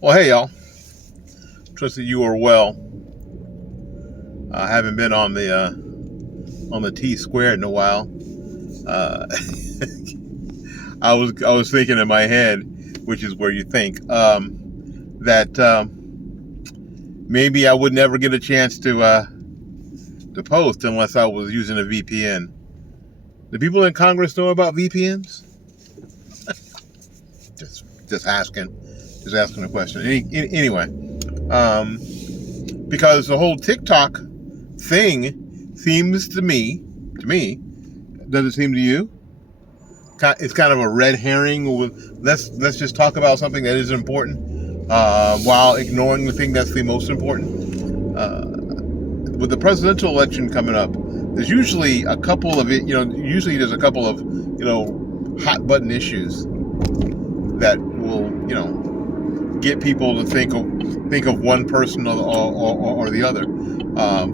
Well, hey y'all. Trust that you are well. I haven't been on the T squared in a while. Uh, I was thinking in my head, which is where you think, that maybe I would never get a chance to post unless I was using a VPN. Do people in Congress know about VPNs? Just asking, just asking a question. Anyway, um, because the whole TikTok thing seems to me, does it seem to you? It's kind of a red herring. Let's just talk about something that is important while ignoring the thing that's the most important. With the presidential election coming up, there's usually a couple of usually there's a couple of hot button issues that will get people to think of one person or the other.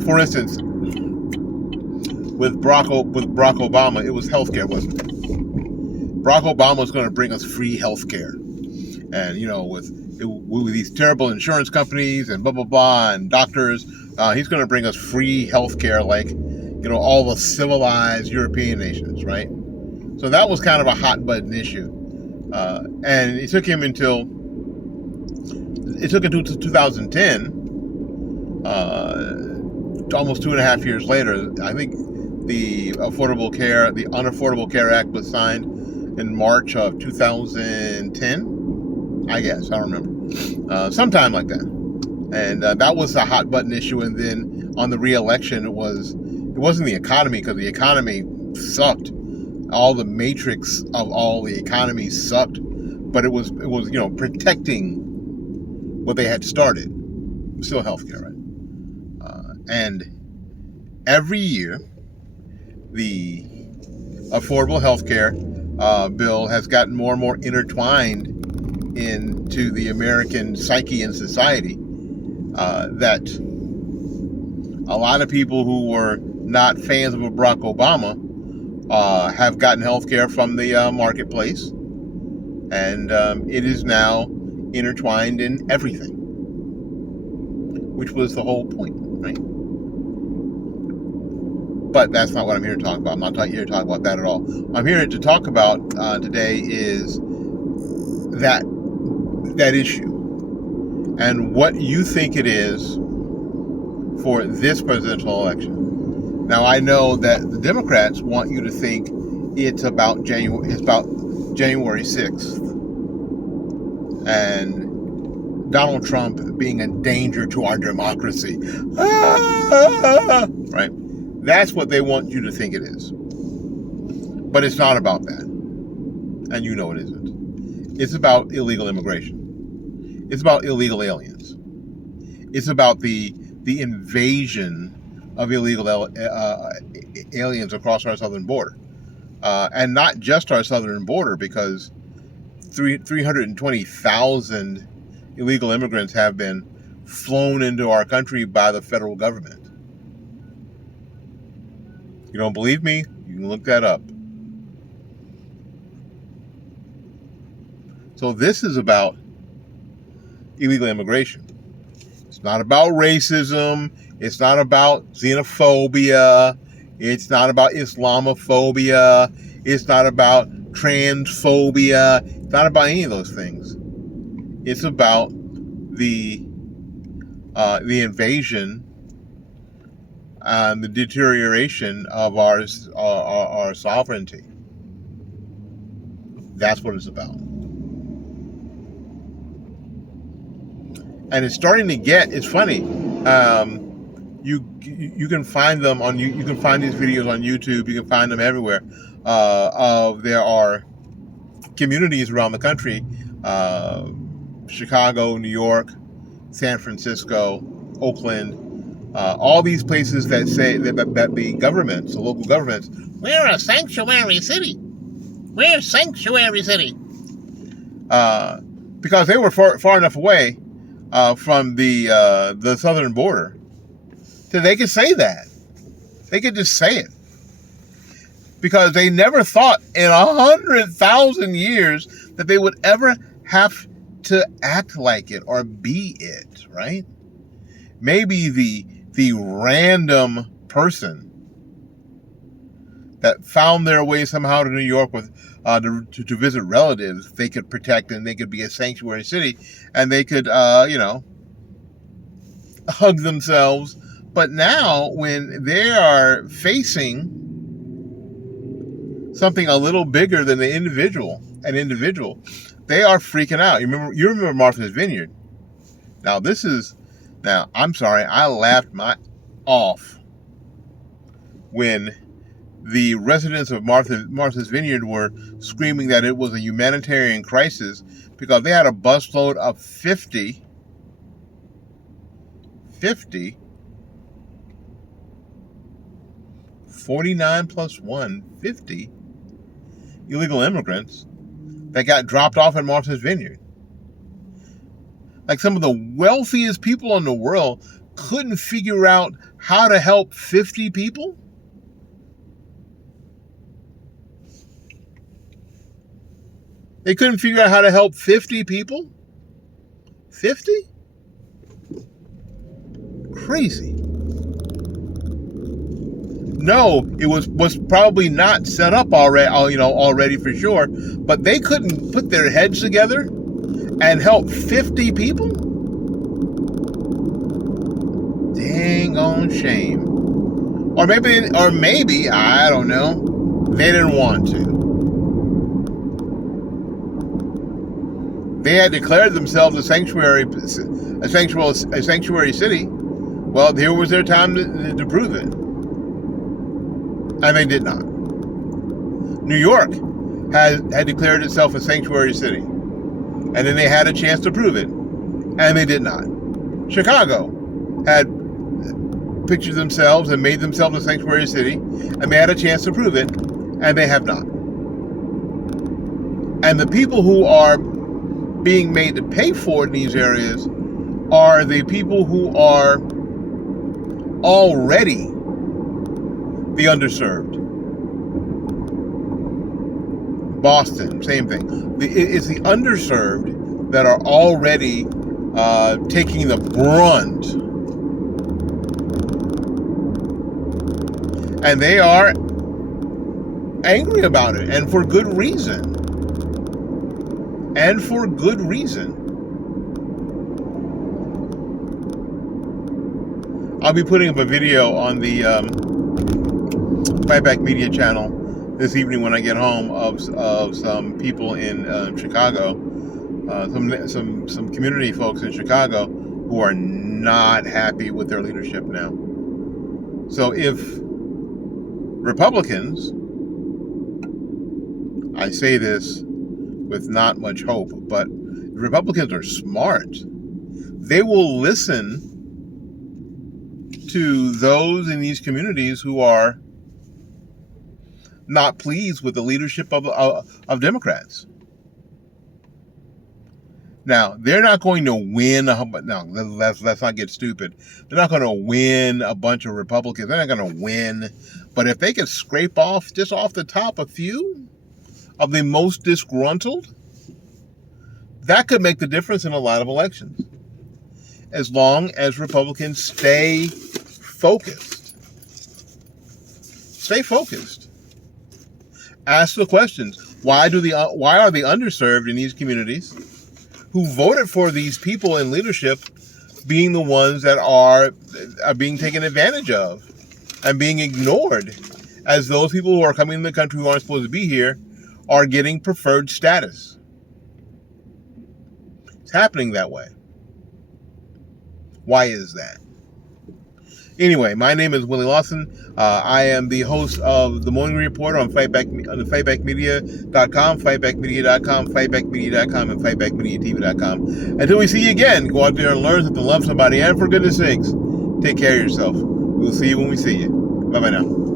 For instance, with Barack Obama, it was healthcare, wasn't it? Barack Obama was going to bring us free healthcare, and with these terrible insurance companies and blah blah blah and doctors, he's going to bring us free healthcare like all the civilized European nations, right? So that was kind of a hot button issue, and it took until 2010, almost 2.5 years later. I think the Unaffordable Care Act was signed in March of 2010, I guess. I don't remember. Sometime like that. And that was a hot button issue. And then on the re-election, it wasn't the economy, because the economy sucked. All the matrix of all the economy sucked. But it was protecting what they had started. Still healthcare, right? And every year, the affordable healthcare bill has gotten more and more intertwined into the American psyche and society, that a lot of people who were not fans of Barack Obama have gotten healthcare from the marketplace, and it is now intertwined in everything, which was the whole point, right? But that's not what I'm here to talk about. I'm not here to talk about that at all. I'm here to talk about today is that issue and what you think it is for this presidential election. Now, I know that the Democrats want you to think it's about January 6th and Donald Trump being a danger to our democracy. Right? That's what they want you to think it is. But it's not about that. And you know it isn't. It's about illegal immigration. It's about illegal aliens. It's about the invasion of illegal aliens across our southern border. And not just our southern border, because 320,000 illegal immigrants have been flown into our country by the federal government. You don't believe me? You can look that up. So this is about illegal immigration. It's not about racism. It's not about xenophobia. It's not about Islamophobia. It's not about transphobia. It's not about any of those things. It's about the invasion and the deterioration of our sovereignty. That's what it's about. And it's starting to get, it's funny. You can find them on you can find these videos on YouTube. You can find them everywhere. There are communities around the country, Chicago, New York, San Francisco, Oakland, all these places that say that the governments, the local governments, we're a sanctuary city. We're a sanctuary city. Because they were far enough away from the southern border, so they could say that. They could just say it. Because they never thought in 100,000 years that they would ever have to act like it or be it, right? Maybe the random person that found their way somehow to New York with to visit relatives, they could protect, and they could be a sanctuary city, and they could hug themselves. But now, when they are facing something a little bigger than an individual, they are freaking out. You remember Martha's Vineyard. Now I'm sorry, I laughed my off when the residents of Martha's Vineyard were screaming that it was a humanitarian crisis because they had a busload of 49 plus 1, 50 illegal immigrants that got dropped off at Martha's Vineyard. Like, some of the wealthiest people in the world couldn't figure out how to help 50 people? They couldn't figure out how to help 50 people? 50? Crazy. No, it was probably not set up already for sure, but they couldn't put their heads together and help 50 people? Dang on shame. Or maybe, I don't know, they didn't want to. They had declared themselves a sanctuary city. Well, here was their time to prove it. And they did not. New York had declared itself a sanctuary city. And then they had a chance to prove it. And they did not. Chicago had pictured themselves and made themselves a sanctuary city. And they had a chance to prove it. And they have not. And the people who are being made to pay for it in these areas are the people who are already the underserved. Boston, same thing. It's the underserved that are already taking the brunt. And they are angry about it, and for good reason. And for good reason. I'll be putting up a video on the Fight Back Media channel this evening when I get home of some people in Chicago, some community folks in Chicago who are not happy with their leadership now. So if Republicans, I say this with not much hope, but Republicans are smart. They will listen to those in these communities who are not pleased with the leadership of Democrats. Now, they're not going to win. Let's not get stupid. They're not going to win a bunch of Republicans. They're not going to win. But if they can scrape off just off the top a few of the most disgruntled, that could make the difference in a lot of elections. As long as Republicans stay focused. Stay focused. Ask the questions. Why are the underserved in these communities who voted for these people in leadership being the ones that are being taken advantage of and being ignored, as those people who are coming in the country who aren't supposed to be here are getting preferred status? It's happening that way. Why is that? Anyway, my name is Willie Lawson. I am the host of The Morning Report on fightbackmedia.com, fightbackmedia.com, fightbackmedia.com, and fightbackmediatv.com. Until we see you again, go out there and learn something, love somebody, and for goodness sakes, take care of yourself. We'll see you when we see you. Bye-bye now.